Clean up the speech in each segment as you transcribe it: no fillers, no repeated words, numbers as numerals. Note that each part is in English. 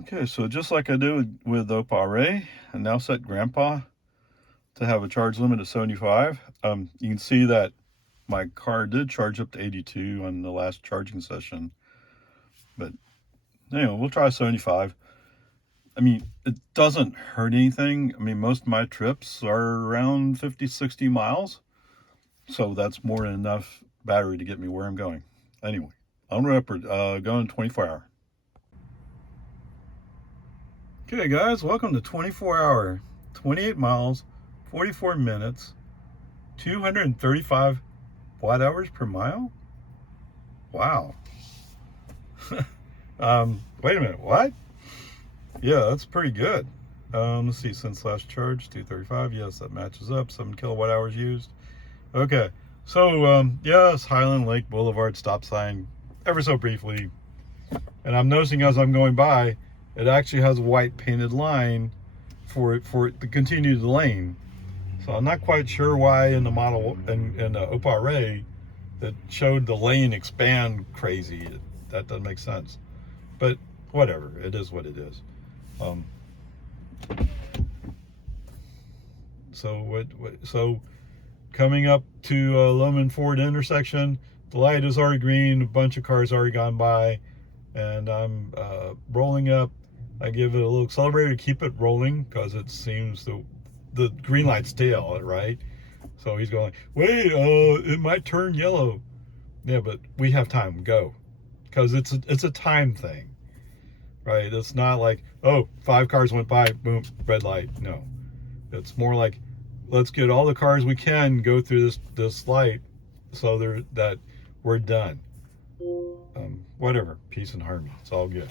Okay, so just like I did with Opare, I now set Grnpa to have a charge limit of 75. You can see that my car did charge up to 82 on the last charging session, but anyway, we'll try 75. I mean, it doesn't hurt anything. I mean, most of my trips are around 50, 60 miles, so that's more than enough battery to get me where I'm going. Anyway, I'm going 24 hour. Okay, guys, welcome to 24 hour, 28 miles, 44 minutes, 235 watt hours per mile. Wow. Wait a minute, what? Yeah, that's pretty good. Let's see, since last charge, 235. Yes, that matches up. 7 kilowatt hours used. Okay, so yes, Highland Lake Boulevard stop sign, ever so briefly. And I'm noticing as I'm going by, it actually has a white painted line for it to continue the lane. So I'm not quite sure why in the model in the Opare that showed the lane expand crazy. That doesn't make sense. But whatever, it is what it is. So coming up to Loman Ford intersection, the light is already green, a bunch of cars already gone by, and I'm rolling up. I give it a little accelerator to keep it rolling because it seems the green light's tail, right? So he's going, wait, it might turn yellow. Yeah, but we have time, go. Because it's a time thing, right? It's not like, oh, 5 cars went by, boom, red light. No, it's more like, let's get all the cars we can go through this light so that we're done. Whatever, peace and harmony, it's all good.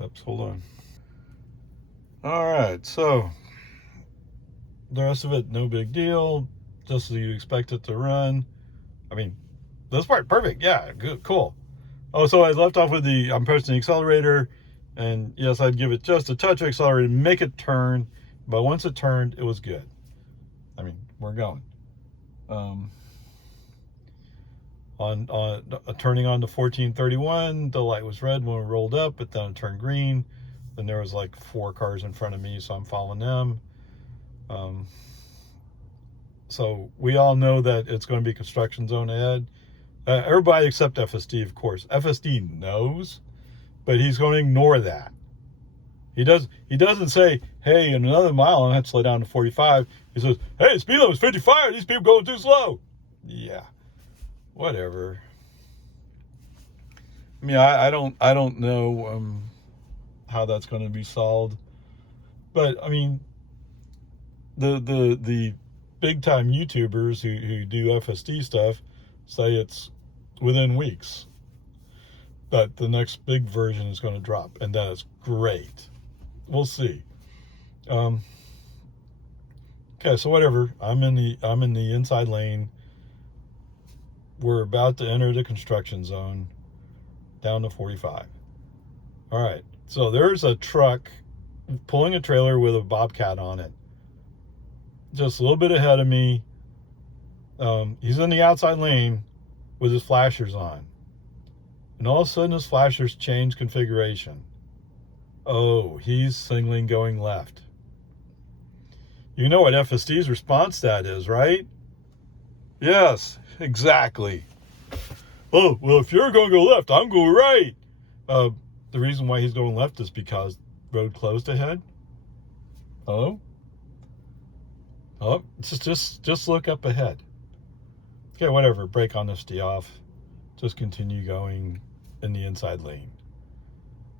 Oops, hold on. All right, so the rest of it, no big deal, just as you expect it to run. I mean, this part, perfect, yeah, good, cool. Oh, so I left off with I'm pressing the accelerator, and yes, I'd give it just a touch of accelerator to make it turn, but once it turned, it was good. I mean, we're going. On turning on to 1431, the light was red when we rolled up, but then it turned green. Then there was like 4 cars in front of me, so I'm following them. So we all know that it's going to be construction zone ahead. Everybody except FSD, of course. FSD knows, but he's going to ignore that. He doesn't say, hey, in another mile, I have to slow down to 45. He says, hey, speed limit is 55. These people going too slow. Yeah, whatever. I mean, I don't know how that's going to be solved, but I mean, the big time YouTubers who do FSD stuff say it's within weeks that the next big version is going to drop, and that is great. We'll see. Okay, so whatever. I'm in the inside lane. We're about to enter the construction zone, down to 45. All right, so there's a truck pulling a trailer with a bobcat on it, just a little bit ahead of me. He's in the outside lane with his flashers on, and all of a sudden his flashers change configuration. Oh, he's signaling going left. You know what FSD's response to that is, right? Yes, exactly. Oh, well, if you're going to go left, I'm going right. The reason why he's going left is because road closed ahead. Oh, just look up ahead. Okay, whatever. Brake on this, stay off. Just continue going in the inside lane.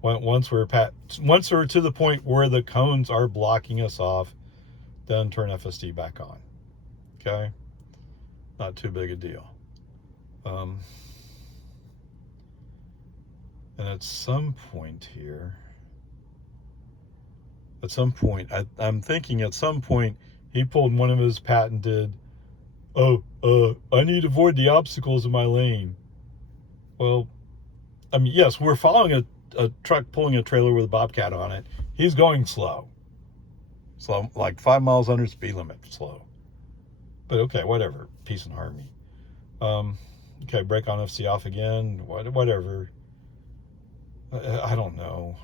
Once we're to the point where the cones are blocking us off, then turn FSD back on. Okay, not too big a deal. And at some point here, I'm thinking at some point he pulled one of his patented, I need to avoid the obstacles in my lane. Well, I mean, yes, we're following a truck pulling a trailer with a bobcat on it. He's going slow. So like 5 miles under speed limit, slow. But okay, whatever, peace and harmony. Okay, brake on, FC off again. Whatever. I don't know.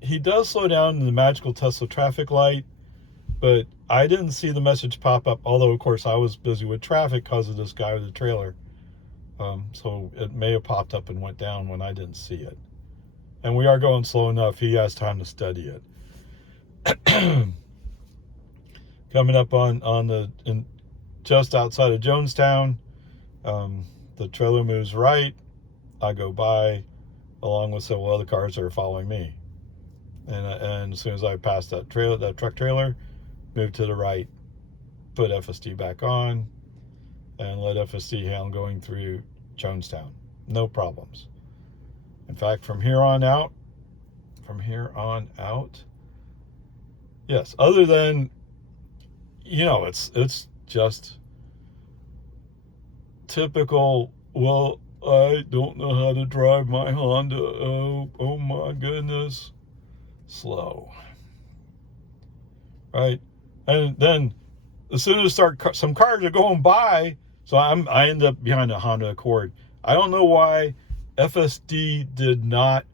He does slow down in the magical Tesla traffic light, but I didn't see the message pop up, although, of course, I was busy with traffic because of this guy with the trailer. So it may have popped up and went down when I didn't see it. And we are going slow enough. He has time to study it. Coming up just outside of Jonestown, the trailer moves right. I go by along with several other cars that are following me. And as soon as I pass that truck trailer, move to the right, put FSD back on, and let FSD handle going through Jonestown. No problems. In fact, from here on out, yes, other than, it's just typical, well, I don't know how to drive my Honda. Oh my goodness. Slow. Right? And then as soon as some cars are going by, so I end up behind a Honda Accord. I don't know why FSD did not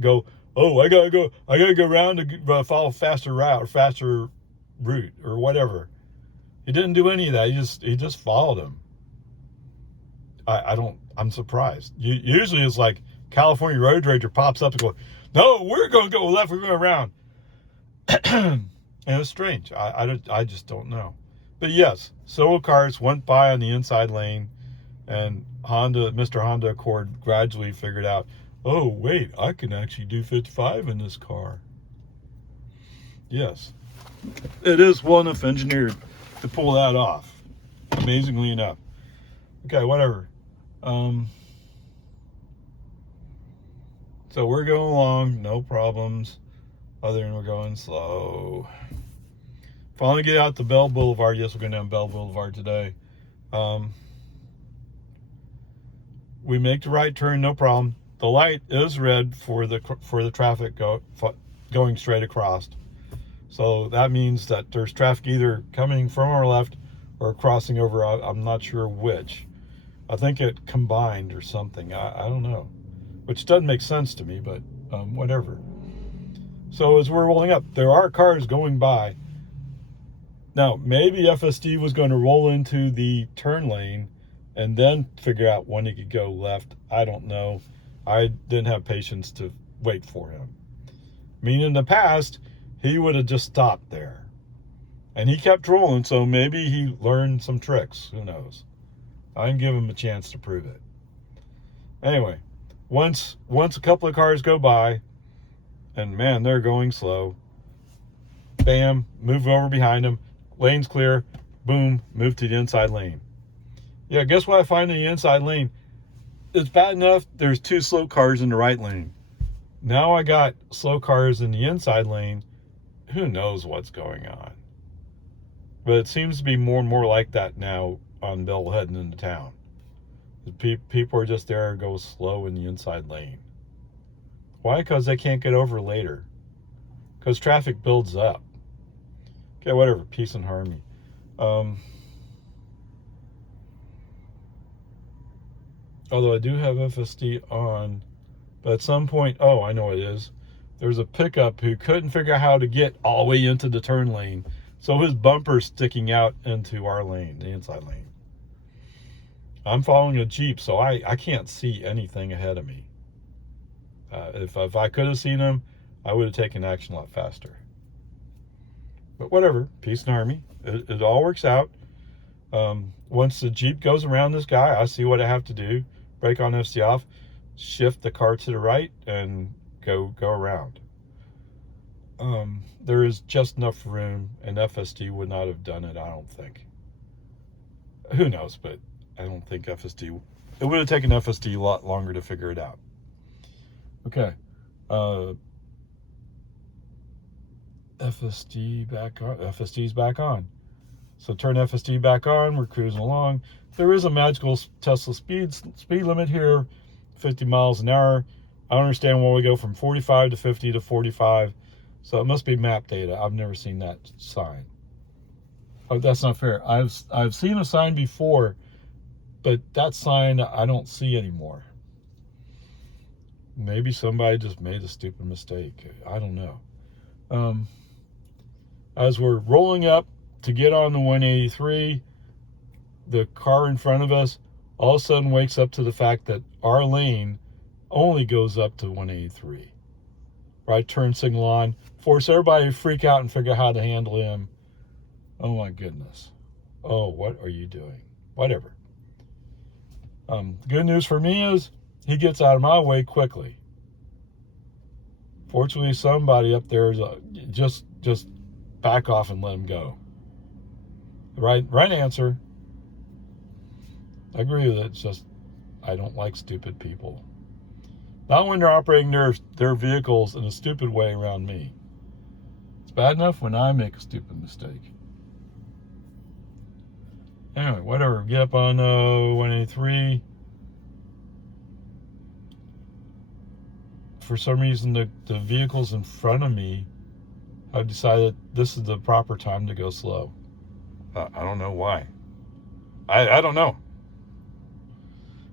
go, oh, I gotta go around to follow faster route or faster route or whatever. He didn't do any of that. He just followed him. I'm surprised. Usually it's like California Road Ranger pops up and goes, no, we're going to go left, we're going around. And it's strange. I just don't know. But yes, several cars went by on the inside lane, and Mr. Honda Accord gradually figured out, oh, wait, I can actually do 55 in this car. Yes. It is well enough engineered to pull that off, amazingly enough. Okay, whatever. So we're going along, no problems, other than we're going slow. Finally get out to Bell Boulevard. Yes, we're going down Bell Boulevard today. We make the right turn, no problem. The light is red for the traffic going straight across. So that means that there's traffic either coming from our left or crossing over. I'm not sure which. I think it combined or something. I don't know. Which doesn't make sense to me, but whatever. So as we're rolling up, there are cars going by. Now, maybe FSD was going to roll into the turn lane and then figure out when he could go left. I don't know. I didn't have patience to wait for him. I mean, in the past, he would have just stopped there. And he kept rolling, so maybe he learned some tricks. Who knows? I didn't give him a chance to prove it. Anyway, once a couple of cars go by, and man, they're going slow, bam, move over behind them, lane's clear, boom, move to the inside lane. Yeah, guess what I find in the inside lane? It's bad enough there's two slow cars in the right lane. Now I got slow cars in the inside lane. Who knows what's going on? But it seems to be more and more like that now on Bell heading into town. People are just there and go slow in the inside lane. Why? Because they can't get over later. Because traffic builds up. Okay, whatever. Peace and harmony. Although I do have FSD on, but at some point, oh, I know what it is. There's a pickup who couldn't figure out how to get all the way into the turn lane. So his bumper's sticking out into our lane, the inside lane. I'm following a Jeep, so I can't see anything ahead of me. If I could have seen him, I would have taken action a lot faster. But whatever, peace and harmony. It all works out. Once the Jeep goes around this guy, I see what I have to do. Brake on, FC off, shift the car to the right, and go around. There is just enough room, and FSD would not have done it, I don't think. Who knows, but I don't think it would have taken FSD a lot longer to figure it out. Okay. FSD's back on. So turn FSD back on, we're cruising along. There is a magical Tesla speed limit here, 50 miles an hour. I don't understand why we go from 45 to 50 to 45. So it must be map data. I've never seen that sign. Oh, that's not fair. I've seen a sign before, but that sign I don't see anymore. Maybe somebody just made a stupid mistake. I don't know. As we're rolling up to get on the 183, the car in front of us all of a sudden wakes up to the fact that our lane only goes up to 183. Right turn signal on, force everybody to freak out and figure out how to handle him. Oh my goodness. Oh, what are you doing? Whatever. Good news for me is he gets out of my way quickly. Fortunately, somebody up there is just back off and let him go. Right answer. I agree with it. It's just I don't like stupid people. Not when they're operating their vehicles in a stupid way around me. It's bad enough when I make a stupid mistake. Anyway, whatever. Get up on 183. For some reason, the vehicles in front of me have decided this is the proper time to go slow. I don't know why. I don't know.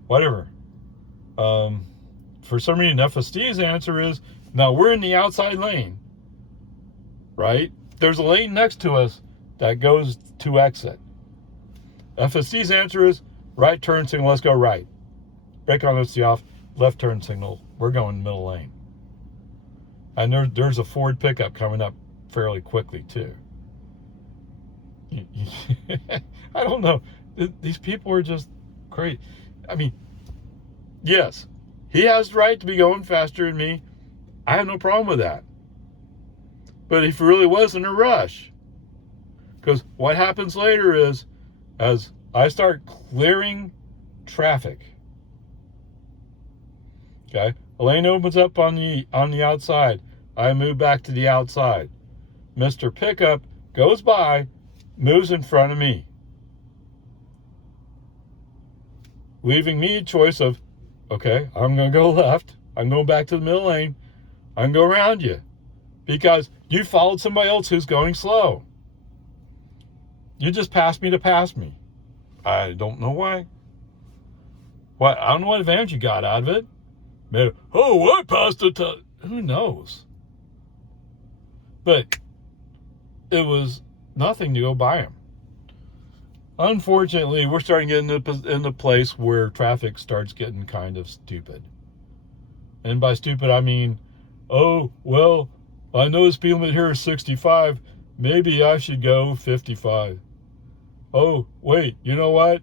Whatever. For some reason, FSD's answer is, now we're in the outside lane, right? There's a lane next to us that goes to exit. FSD's answer is, right turn signal, let's go right. Brake on, let's see off. Left turn signal, we're going middle lane. And there's a Ford pickup coming up fairly quickly too. I don't know. These people are just crazy. I mean, yes, he has the right to be going faster than me. I have no problem with that. But if he really was in a rush, because what happens later is, as I start clearing traffic, okay, a lane opens up on the outside. I move back to the outside. Mr. Pickup goes by, moves in front of me, leaving me a choice of, okay, I'm going to go left. I'm going back to the middle lane. I'm going to go around you because you followed somebody else who's going slow. You just passed me to pass me. I don't know why. What? I don't know what advantage you got out of it. Maybe, oh, I passed it to... Who knows? But it was nothing to go by him. Unfortunately, we're starting to get into a place where traffic starts getting kind of stupid. And by stupid, I mean, oh, well, I know the speed limit here is 65. Maybe I should go 55. Oh, wait, you know what?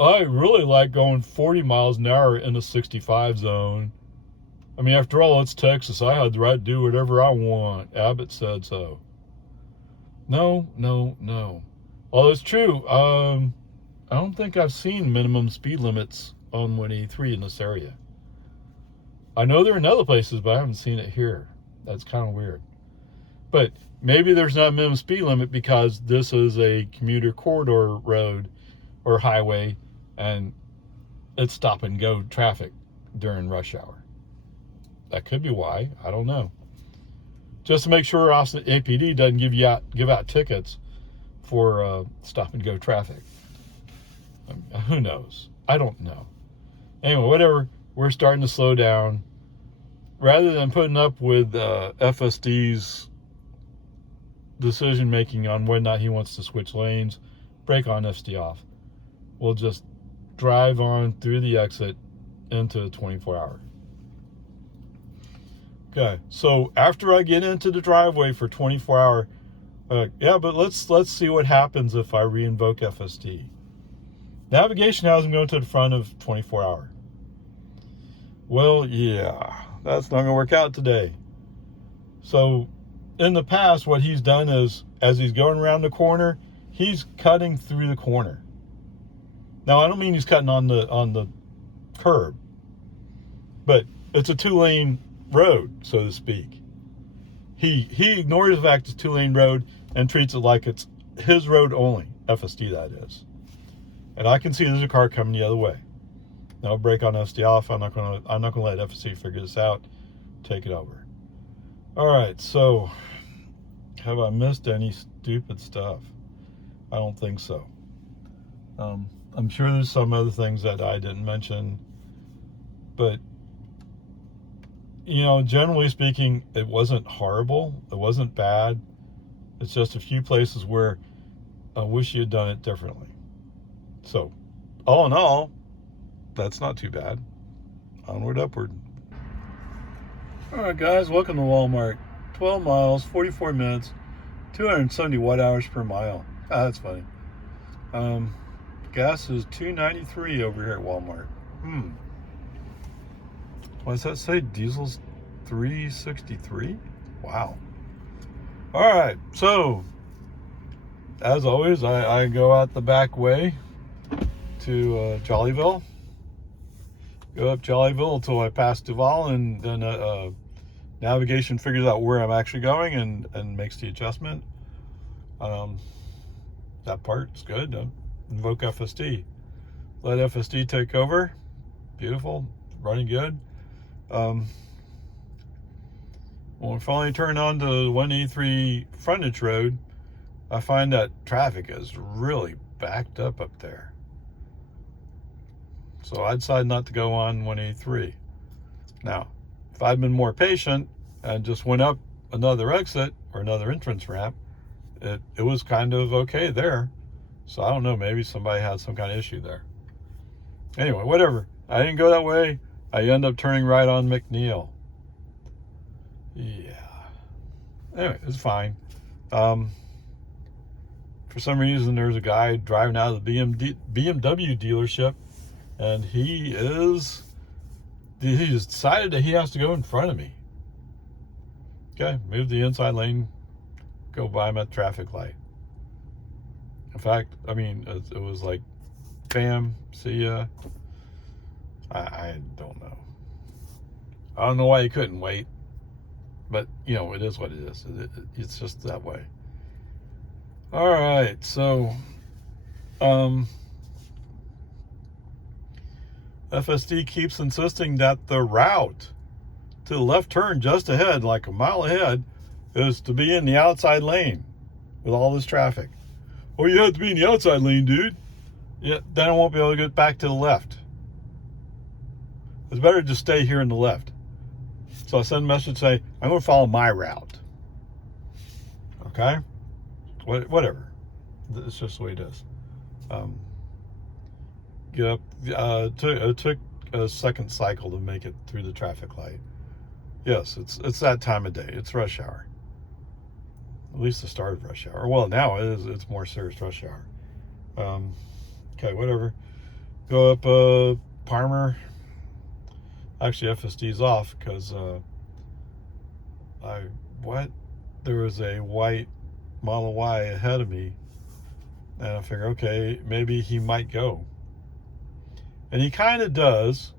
I really like going 40 miles an hour in the 65 zone. I mean, after all, it's Texas. I had the right to do whatever I want. Abbott said so. No. Well, it's true. I don't think I've seen minimum speed limits on 183 in this area. I know they're in other places, but I haven't seen it here. That's kind of weird. But maybe there's not a minimum speed limit because this is a commuter corridor road or highway, and it's stop and go traffic during rush hour. That could be why. I don't know. Just to make sure Austin APD doesn't give out tickets for stop and go traffic. Who knows? I don't know. Anyway, whatever. We're starting to slow down. Rather than putting up with FSD's decision making on whether or not he wants to switch lanes, brake on, FSD off, we'll just drive on through the exit into 24 hour. Okay, so after I get into the driveway for 24 hour, yeah, but let's see what happens if I re-invoke FSD. Navigation has him going to the front of 24 hour. Well, yeah, that's not going to work out today. So in the past, what he's done is, as he's going around the corner, he's cutting through the corner. Now, I don't mean he's cutting on the curb, but it's a 2-lane road, so to speak. He ignores the fact it's a 2-lane road and treats it like it's his road only, FSD that is. And I can see there's a car coming the other way. No, brake on FSD off. I'm not gonna let FSD figure this out. Take it over. All right, so have I missed any stupid stuff? I don't think so. I'm sure there's some other things that I didn't mention, but generally speaking, it wasn't horrible. It wasn't bad. It's just a few places where I wish you had done it differently. So, all in all, that's not too bad. Onward, upward. All right, guys, welcome to Walmart. 12 miles, 44 minutes, 270 watt hours per mile. That's funny. Gas is $2.93 over here at Walmart. What does that say? Diesel's $3.63? Wow. All right, so as always, I go out the back way to Jollyville. Go up Jollyville until I pass Duval, and then navigation figures out where I'm actually going and makes the adjustment. That part's good. Invoke FSD. Let FSD take over. Beautiful. Running good. When we finally turn on to 183 frontage road, I find that traffic is really backed up there. So I decided not to go on 183. Now, if I'd been more patient and just went up another exit or another entrance ramp, it was kind of okay there. So I don't know, maybe somebody had some kind of issue there. Anyway, whatever. I didn't go that way. I end up turning right on McNeil. Yeah. Anyway, it's fine. For some reason, there's a guy driving out of the BMW dealership, and he decided that he has to go in front of me. Okay, move the inside lane, go by him at the traffic light. In fact, I mean, it was like, bam, see ya. I don't know. I don't know why he couldn't wait, but it is what it is. It's just that way. All right, so FSD keeps insisting that the route to the left turn just ahead, like a mile ahead, is to be in the outside lane with all this traffic. Oh, you have to be in the outside lane, dude. Yeah, then I won't be able to get back to the left. It's better to stay here in the left. So I send a message saying, I'm going to follow my route. Okay? Whatever. It's just the way it is. Get up. It took a second cycle to make it through the traffic light. Yes, it's that time of day. It's rush hour. At least the start of rush hour. Well, now it's more serious rush hour. Okay, whatever. Go up Parmer. Actually, FSD's off because there was a white Model Y ahead of me, and I figure, okay, maybe he might go, and he kind of does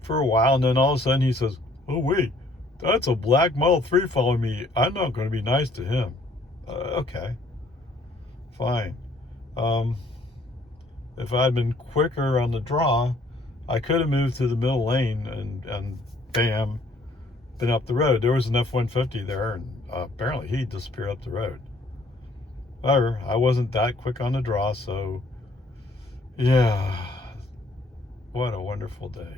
for a while, and then all of a sudden he says, "Oh wait, that's a black Model 3 following me. I'm not going to be nice to him." Okay, fine. If I'd been quicker on the draw, I could have moved to the middle lane and bam, been up the road. There was an F-150 there, and apparently he disappeared up the road. However, I wasn't that quick on the draw, so yeah, what a wonderful day.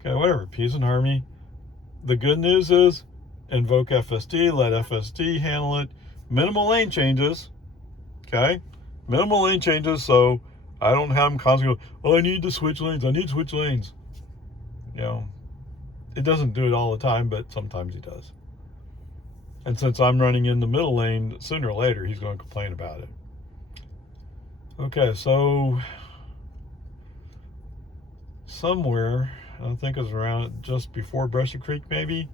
Okay, whatever, peace and harmony. The good news is, invoke FSD, let FSD handle it. Minimal lane changes, okay? Minimal lane changes, so I don't have them constantly go, oh, I need to switch lanes. I need to switch lanes. It doesn't do it all the time, but sometimes he does. And since I'm running in the middle lane, sooner or later, he's going to complain about it. Okay, so somewhere, I think it was around just before Brushy Creek, maybe,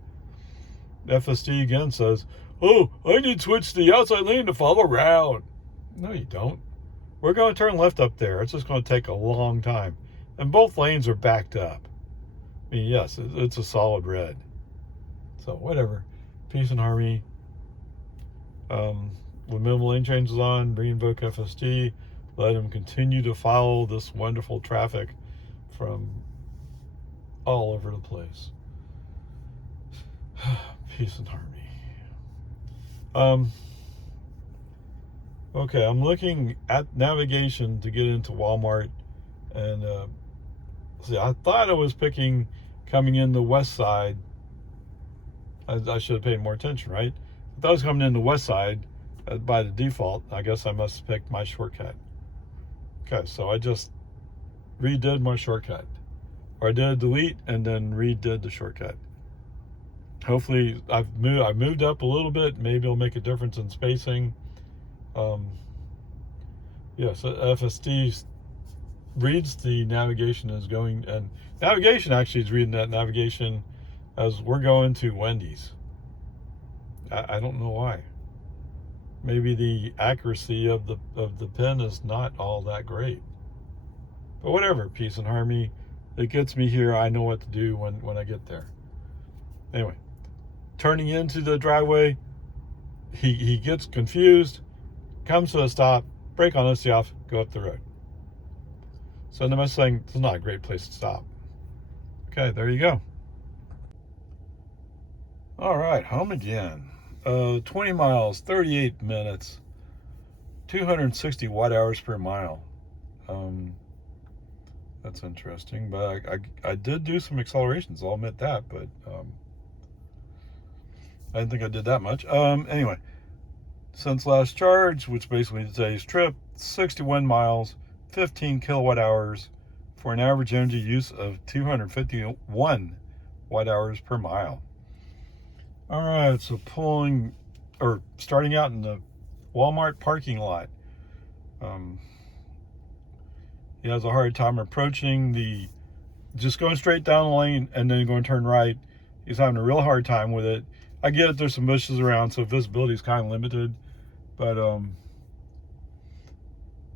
FSD again says, oh, I need to switch to the outside lane to follow route. No, you don't. We're going to turn left up there. It's just going to take a long time. And both lanes are backed up. I mean, yes, it's a solid red. So, whatever. Peace and harmony. When minimal lane changes on, re-invoke FSD. Let him continue to follow this wonderful traffic from all over the place. Peace and harmony. Okay, I'm looking at navigation to get into Walmart, and see, I thought I was picking coming in the west side. I should have paid more attention, right? I thought I was coming in the west side by the default. I guess I must have picked my shortcut. Okay, so I just redid my shortcut, or I did a delete and then redid the shortcut. Hopefully, I've moved up a little bit. Maybe it'll make a difference in spacing. Um, yeah, so FSD reads the navigation as going, and navigation actually is reading that navigation as we're going to Wendy's. I don't know why. Maybe the accuracy of the pen is not all that great. But whatever, peace and harmony. It gets me here. I know what to do when I get there. Anyway, turning into the driveway, he gets confused, comes to a stop, brake on, let's see off, go up the road. So I'm saying it's not a great place to stop. Okay, there you go. All right, home again. 20 miles, 38 minutes, 260 watt hours per mile. That's interesting, but I did do some accelerations, I'll admit that, but I didn't think I did that much. Anyway, since last charge, which basically today's trip, 61 miles, 15 kilowatt hours for an average energy use of 251 watt hours per mile. All right, so starting out in the Walmart parking lot. He has a hard time approaching just going straight down the lane and then going to turn right. He's having a real hard time with it. I get it, there's some bushes around, so visibility is kind of limited, but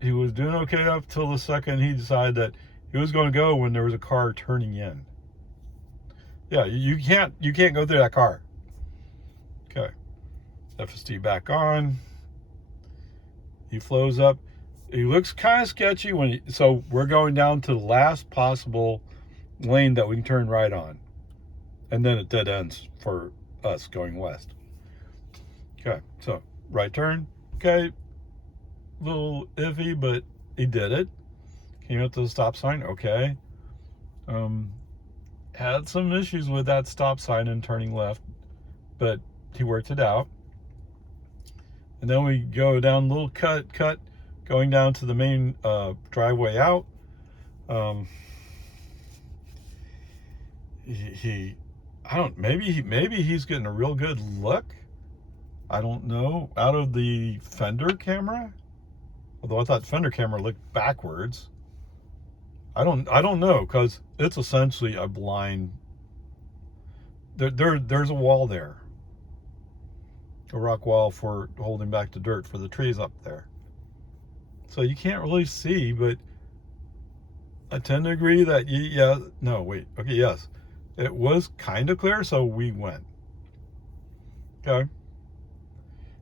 he was doing okay up till the second he decided that he was going to go when there was a car turning in. Yeah, you can't go through that car. Okay, FSD back on. He flows up. He looks kind of sketchy so we're going down to the last possible lane that we can turn right on, and then it dead ends for us going west. Okay, so right turn. Okay, a little iffy, but he did it. Came up to the stop sign. Okay. Had some issues with that stop sign and turning left, but he worked it out. And then we go down a little cut, going down to the main driveway out. Maybe he's getting a real good look. I don't know, out of the fender camera. Although I thought fender camera looked backwards. I don't know, because it's essentially a blind. There's a wall there. A rock wall for holding back the dirt for the trees up there. So you can't really see, but I tend to agree that yes. It was kind of clear, so we went. Okay.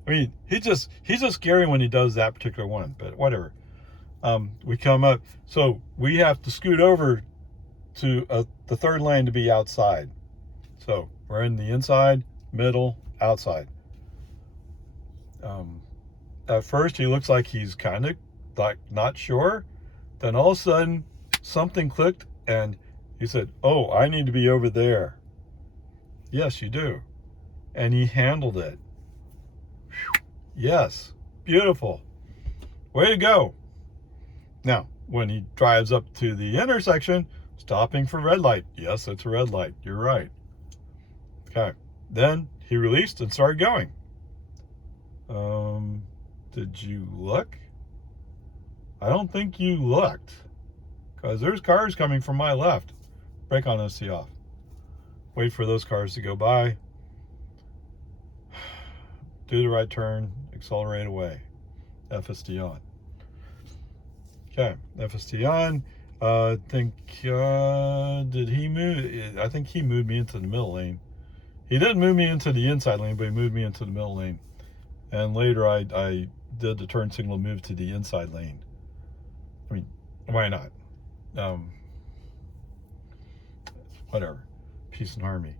I mean, he's just scary when he does that particular one, but whatever. We come up, so we have to scoot over to the third lane to be outside. So we're in the inside, middle, outside. At first, he looks like he's kind of like not sure. Then all of a sudden, something clicked, and he said, "Oh, I need to be over there." Yes, you do. And he handled it. Yes, beautiful. Way to go. Now, when he drives up to the intersection, stopping for red light. Yes, it's a red light. You're right. Okay. Then he released and started going. Did you look? I don't think you looked, because there's cars coming from my left. Brake on, SC off. Wait for those cars to go by. Do the right turn, accelerate away. FSD on. Okay, FSD on. I think, did he move? I think he moved me into the middle lane. He didn't move me into the inside lane, but he moved me into the middle lane. And later I did the turn signal move to the inside lane. I mean, why not? Whatever. Peace and harmony.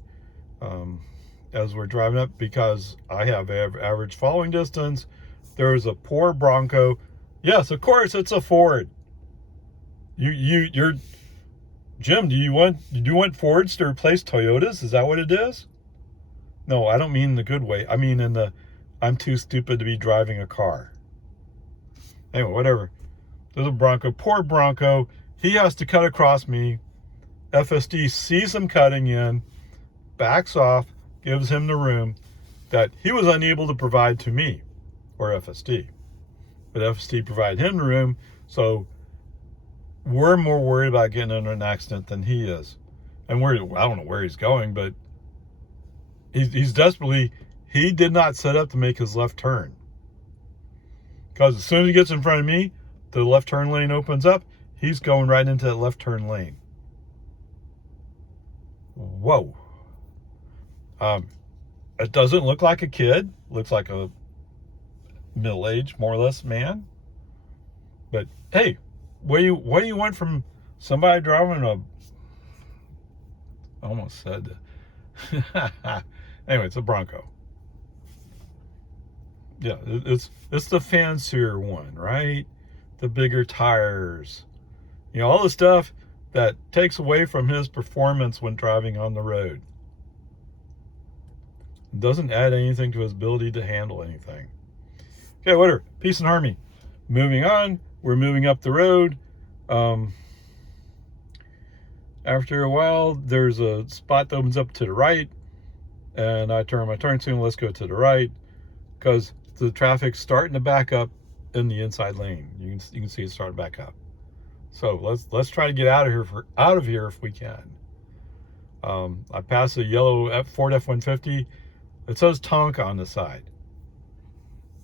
As we're driving up, because I have average following distance, There's a poor Bronco. Yes, of course, it's a Ford. You're Jim. Do you want Fords to replace Toyotas? Is that what it is? No, I don't mean in the good way. I mean in the I'm too stupid to be driving a car. Anyway, whatever. There's a Bronco. Poor Bronco. He has to cut across me. FSD sees him cutting in, backs off, gives him the room that he was unable to provide to me or FSD. But FSD provided him the room, so we're more worried about getting in an accident than he is. And I don't know where he's going, but he's desperately, he did not set up to make his left turn. Because as soon as he gets in front of me, the left turn lane opens up, he's going right into that left turn lane. Whoa. It doesn't look like a kid. Looks like a middle-aged, more or less, man. But hey, what do you want from somebody driving a? I almost said. Anyway, it's a Bronco. Yeah, it's the fancier one, right? The bigger tires, all the stuff that takes away from his performance when driving on the road. It doesn't add anything to his ability to handle anything. Okay, whatever. Peace and harmony. Moving on. We're moving up the road. After a while, there's a spot that opens up to the right, and I turn my turn signal. Let's go to the right, because the traffic's starting to back up in the inside lane. You can see it starting to back up. So let's try to get out of here if we can. I pass a yellow Ford F-150. It says Tonka on the side.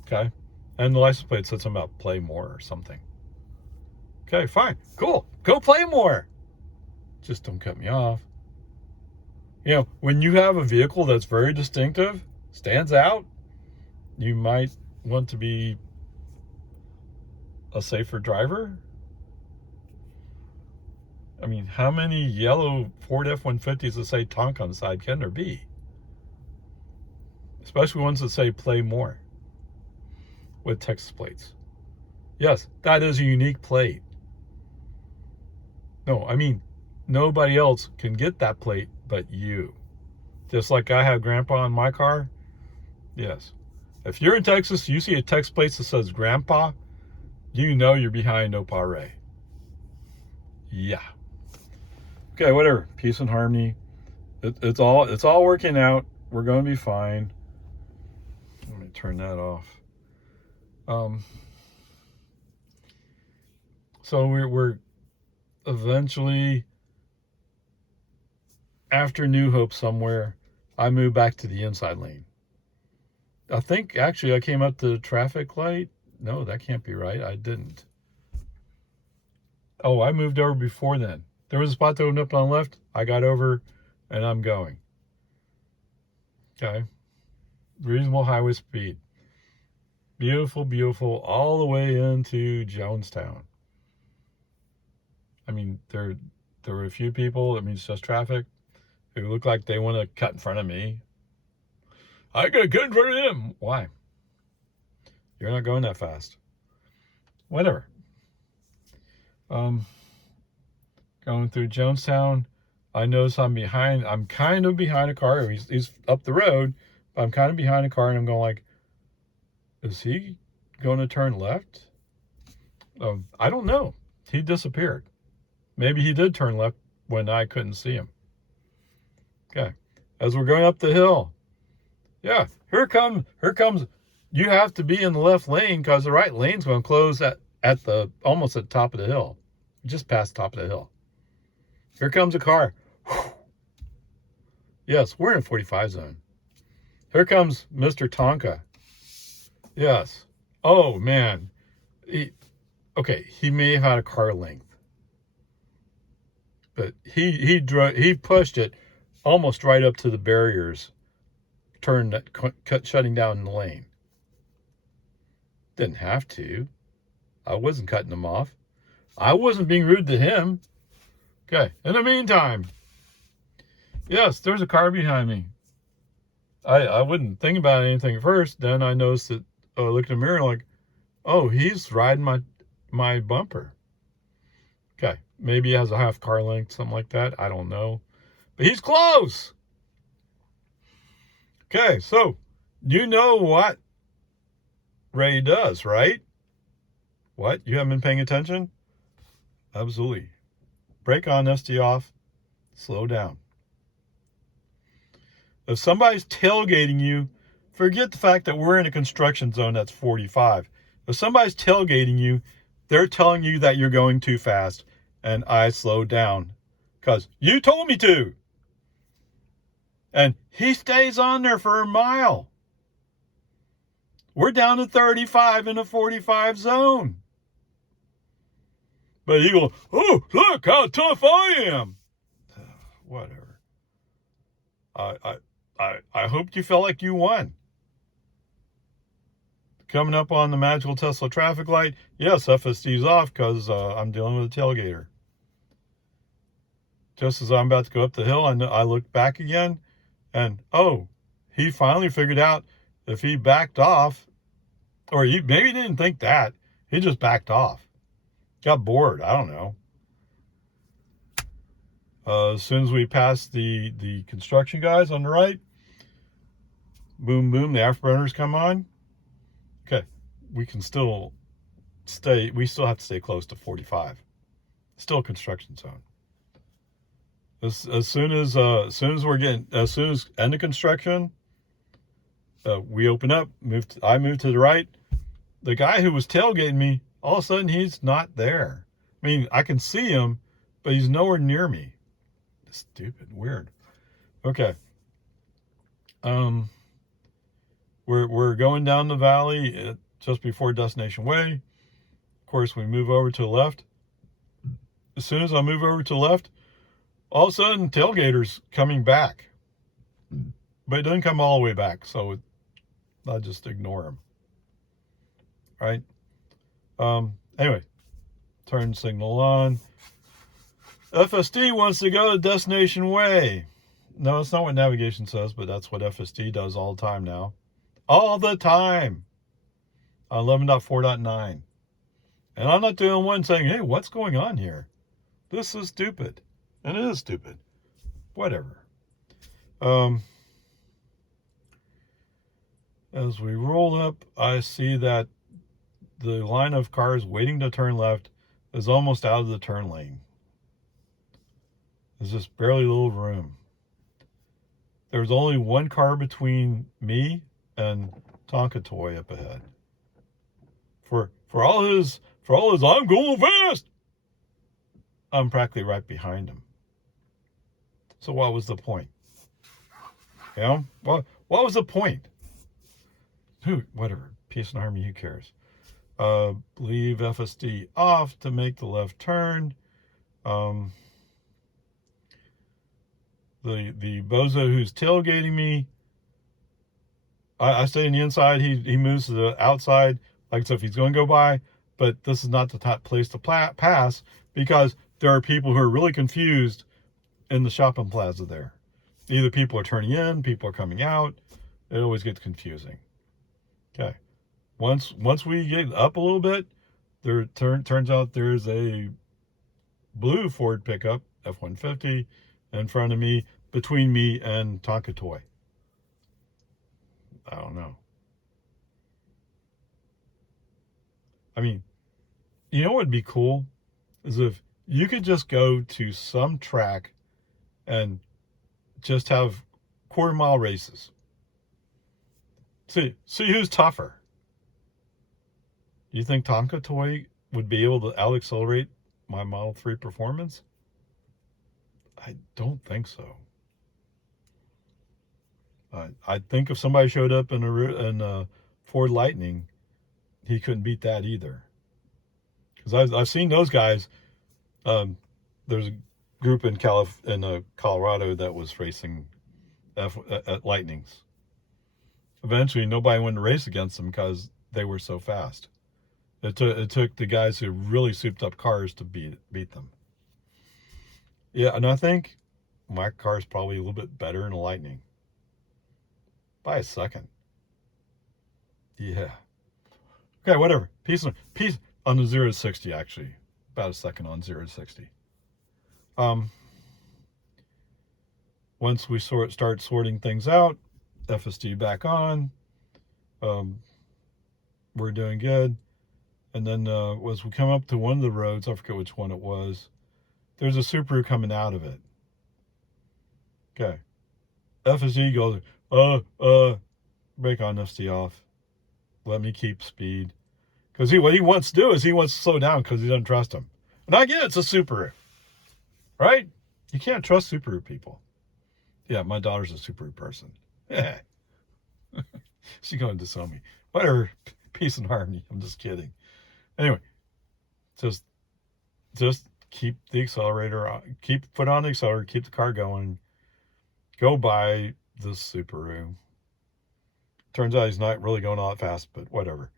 Okay, and the license plate said something about play more or something. Okay, fine, cool. Go play more. Just don't cut me off. When you have a vehicle that's very distinctive, stands out, you might want to be a safer driver. I mean, how many yellow Ford F-150s that say Tonka on the side can there be? Especially ones that say play more with Texas plates. Yes, that is a unique plate. No, I mean, nobody else can get that plate but you. Just like I have Grnpa on my car. Yes. If you're in Texas, you see a Texas plate that says Grnpa, you know you're behind no pare. Yeah. Okay, whatever. Peace and harmony. It's all working out. We're going to be fine. Let me turn that off. So we're eventually, after New Hope somewhere, I moved back to the inside lane. I think actually I came up to the traffic light. No, that can't be right. I didn't. Oh, I moved over before then. There was a spot that opened up on the left. I got over and I'm going. Okay. Reasonable highway speed. Beautiful, beautiful, all the way into Jonestown. I mean, there were a few people, it means just traffic, who look like they want to cut in front of me. I gotta cut in front of him. Why? You're not going that fast. Whatever. Going through Jonestown, I notice I'm kind of behind a car. He's up the road, but I'm kind of behind a car, and I'm going like, is he going to turn left? I don't know. He disappeared. Maybe he did turn left when I couldn't see him. Okay. As we're going up the hill. Yeah, here comes, you have to be in the left lane because the right lane's going to close at almost at the top of the hill. Just past the top of the hill. Here comes a car. Whew. Yes, we're in a 45 zone. Here comes Mr. Tonka. Yes. Oh, man. He may have had a car length. But he pushed it almost right up to the barriers, shutting down the lane. Didn't have to. I wasn't cutting him off. I wasn't being rude to him. Okay, in the meantime, yes, there's a car behind me. I wouldn't think about anything first. Then I noticed that look in the mirror like, oh, he's riding my bumper. Okay, maybe he has a half car length, something like that. I don't know, but he's close. Okay, so you know what Ray does, right? What? You haven't been paying attention? Absolutely. Brake on, ST off, slow down. If somebody's tailgating you, forget the fact that we're in a construction zone that's 45. If somebody's tailgating you, they're telling you that you're going too fast, and I slowed down because you told me to. And he stays on there for a mile. We're down to 35 in a 45 zone. But he goes, oh, look how tough I am. Whatever. I hope you felt like you won. Coming up on the magical Tesla traffic light, yes, FSD's off because I'm dealing with a tailgater. Just as I'm about to go up the hill, I look back again, and oh, he finally figured out if he backed off, or he maybe didn't think that, he just backed off. Got bored, I don't know. As soon as we pass the construction guys on the right, boom, boom, the afterburners come on. Okay, we can still we still have to stay close to 45. Still a construction zone. As soon as end of construction, we open up, I move to the right. The guy who was tailgating me, all of a sudden he's not there. I mean, I can see him, but he's nowhere near me. Stupid, weird. Okay. We're going down the valley just before Destination Way. Of course, we move over to the left. As soon as I move over to the left, all of a sudden tailgater's coming back, but it doesn't come all the way back, so I just ignore him. Right? Anyway, turn signal on. FSD wants to go to Destination Way. No, it's not what navigation says, but that's what FSD does all the time now. All the time. On 11.4.9. And I'm not the only one saying, hey, what's going on here? This is stupid. And it is stupid. Whatever. As we roll up, I see that the line of cars waiting to turn left is almost out of the turn lane. There's just barely a little room. There's only one car between me and Tonka Toy up ahead. For all his I'm going fast, I'm practically right behind him. So what was the point? You know, what was the point? Whatever. Peace and harmony, who cares? Leave FSD off to make the left turn. The bozo who's tailgating me, I stay in the inside. He moves to the outside. Like, so if he's going to go by, but this is not the top place to pass because there are people who are really confused in the shopping plaza there. Either people are turning in, people are coming out. It always gets confusing. Okay. Once we get up a little bit, turns out there's a blue Ford pickup, F-150, in front of me, between me and Tonka Toy. I don't know. I mean, you know what would be cool? Is if you could just go to some track and just have quarter-mile races. See who's tougher. You think Tonka Toy would be able to out-accelerate my Model 3 performance? I don't think so. I think if somebody showed up in a Ford Lightning, he couldn't beat that either. Because I've seen those guys. There's a group in Colorado that was racing at Lightnings. Eventually, nobody wanted to race against them because they were so fast. It took the guys who really souped up cars to beat them. Yeah, and I think my car is probably a little bit better in a Lightning. By a second. Yeah. Okay, whatever. Peace on the 0 to 60, actually. About a second on 0 to 60. Um, once we start sorting things out, FSD back on. Um, we're doing good. And then as we come up to one of the roads, I forget which one it was, there's a Subaru coming out of it. Okay. FSD goes, brake on, FSD off. Let me keep speed. Because what he wants to do is he wants to slow down because he doesn't trust him. And I get it's a Subaru, right? You can't trust Subaru people. Yeah, my daughter's a Subaru person. She's going to disown me. Whatever. Peace and harmony. I'm just kidding. Anyway, just keep the accelerator on, keep foot on the accelerator, keep the car going. Go buy this Subaru. Turns out he's not really going all that fast, but whatever.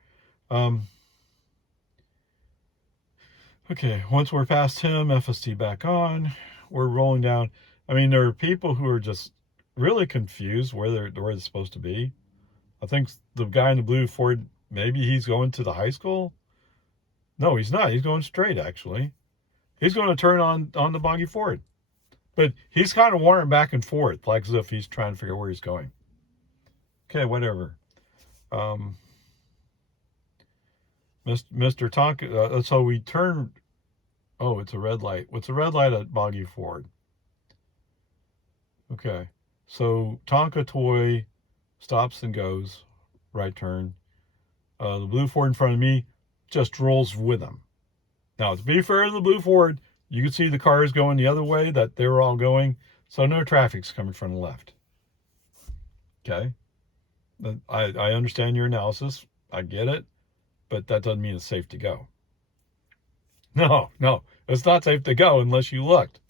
Okay, once we're past him, FST back on. We're rolling down. I mean, there are people who are just really confused where they're supposed to be. I think the guy in the blue Ford, maybe he's going to the high school. No, he's not. He's going straight, actually. He's going to turn on the boggy Ford. But he's kind of wandering back and forth, like as if he's trying to figure out where he's going. Okay, whatever. Mr. Tonka, so we turn. Oh, it's a red light. What's a red light at Boggy Ford? Okay, so Tonka Toy stops and goes, right turn. The blue Ford in front of me just rolls with him. Now, to be fair to the blue Ford, you can see the cars going the other way that they were all going, so no traffic's coming from the left. Okay, I understand your analysis. I get it, but that doesn't mean it's safe to go. No, it's not safe to go unless you looked.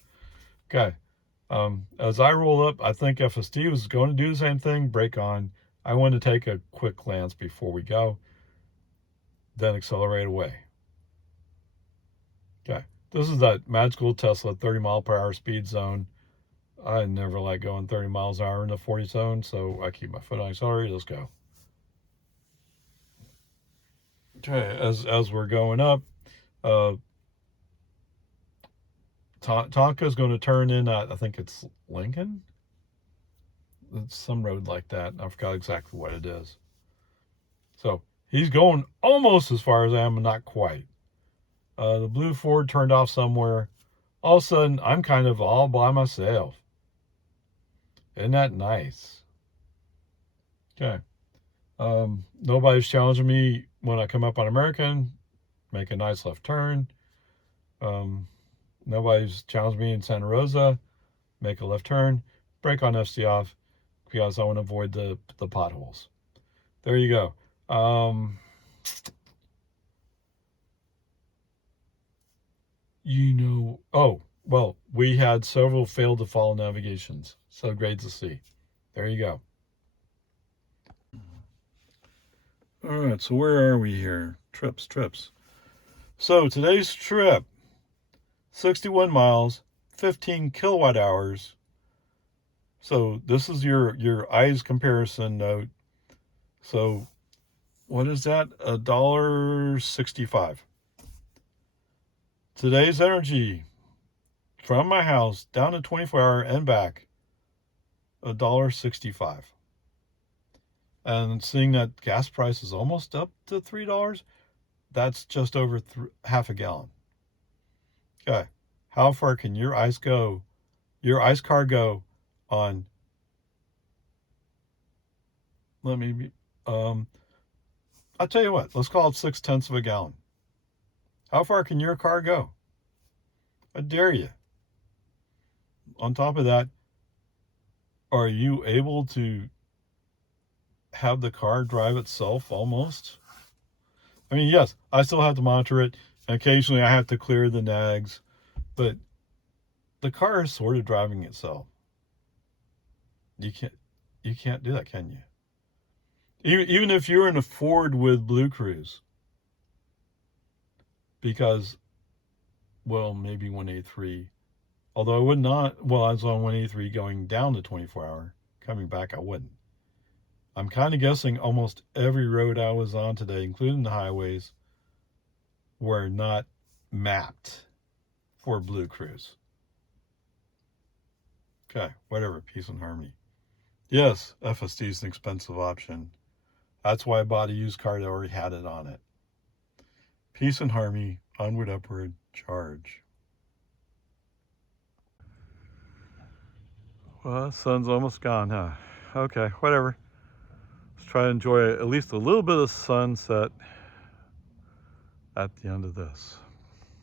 Okay. As I roll up, I think FSD was going to do the same thing, brake on. I want to take a quick glance before we go, then accelerate away. Okay. This is that magical Tesla 30 mile per hour speed zone. I never like going 30 miles an hour in the 40 zone, so I keep my foot on accelerator. Let's go. Okay, as we're going up, Tonka is going to turn in at, I think it's Lincoln. It's some road like that. I forgot exactly what it is. So he's going almost as far as I am, but not quite. The blue Ford turned off somewhere. All of a sudden, I'm kind of all by myself. Isn't that nice? Okay. Nobody's challenging me when I come up on American. Make a nice left turn. Nobody's challenged me in Santa Rosa. Make a left turn. Brake on FC off because I want to avoid the potholes. There you go. Oh, well, we had several failed to follow navigations. So great to see. There you go. All right, so where are we here? Trips. So today's trip, 61 miles, 15 kilowatt hours. So this is your eyes comparison note. So what is that? $1.65. Today's energy from my house down to 24-hour and back, $1.65. And seeing that gas price is almost up to $3, that's just over half a gallon. Okay, how far can your ice car go on? I'll tell you what, let's call it 0.6 of a gallon. How far can your car go? I dare you. On top of that, are you able to have the car drive itself almost? I mean, yes, I still have to monitor it. And occasionally I have to clear the nags, but the car is sort of driving itself. You can't do that, can you? Even if you're in a Ford with Blue Cruise, because, well, maybe 183. Although I would not, well, I was on 183 going down to 24-hour. Coming back, I wouldn't. I'm kind of guessing almost every road I was on today, including the highways, were not mapped for Blue Cruise. Okay, whatever, peace and harmony. Yes, FSD is an expensive option. That's why I bought a used car that already had it on it. Peace and harmony, onward, upward, charge. Well, the sun's almost gone, huh? Okay, whatever. Let's try to enjoy at least a little bit of sunset at the end of this.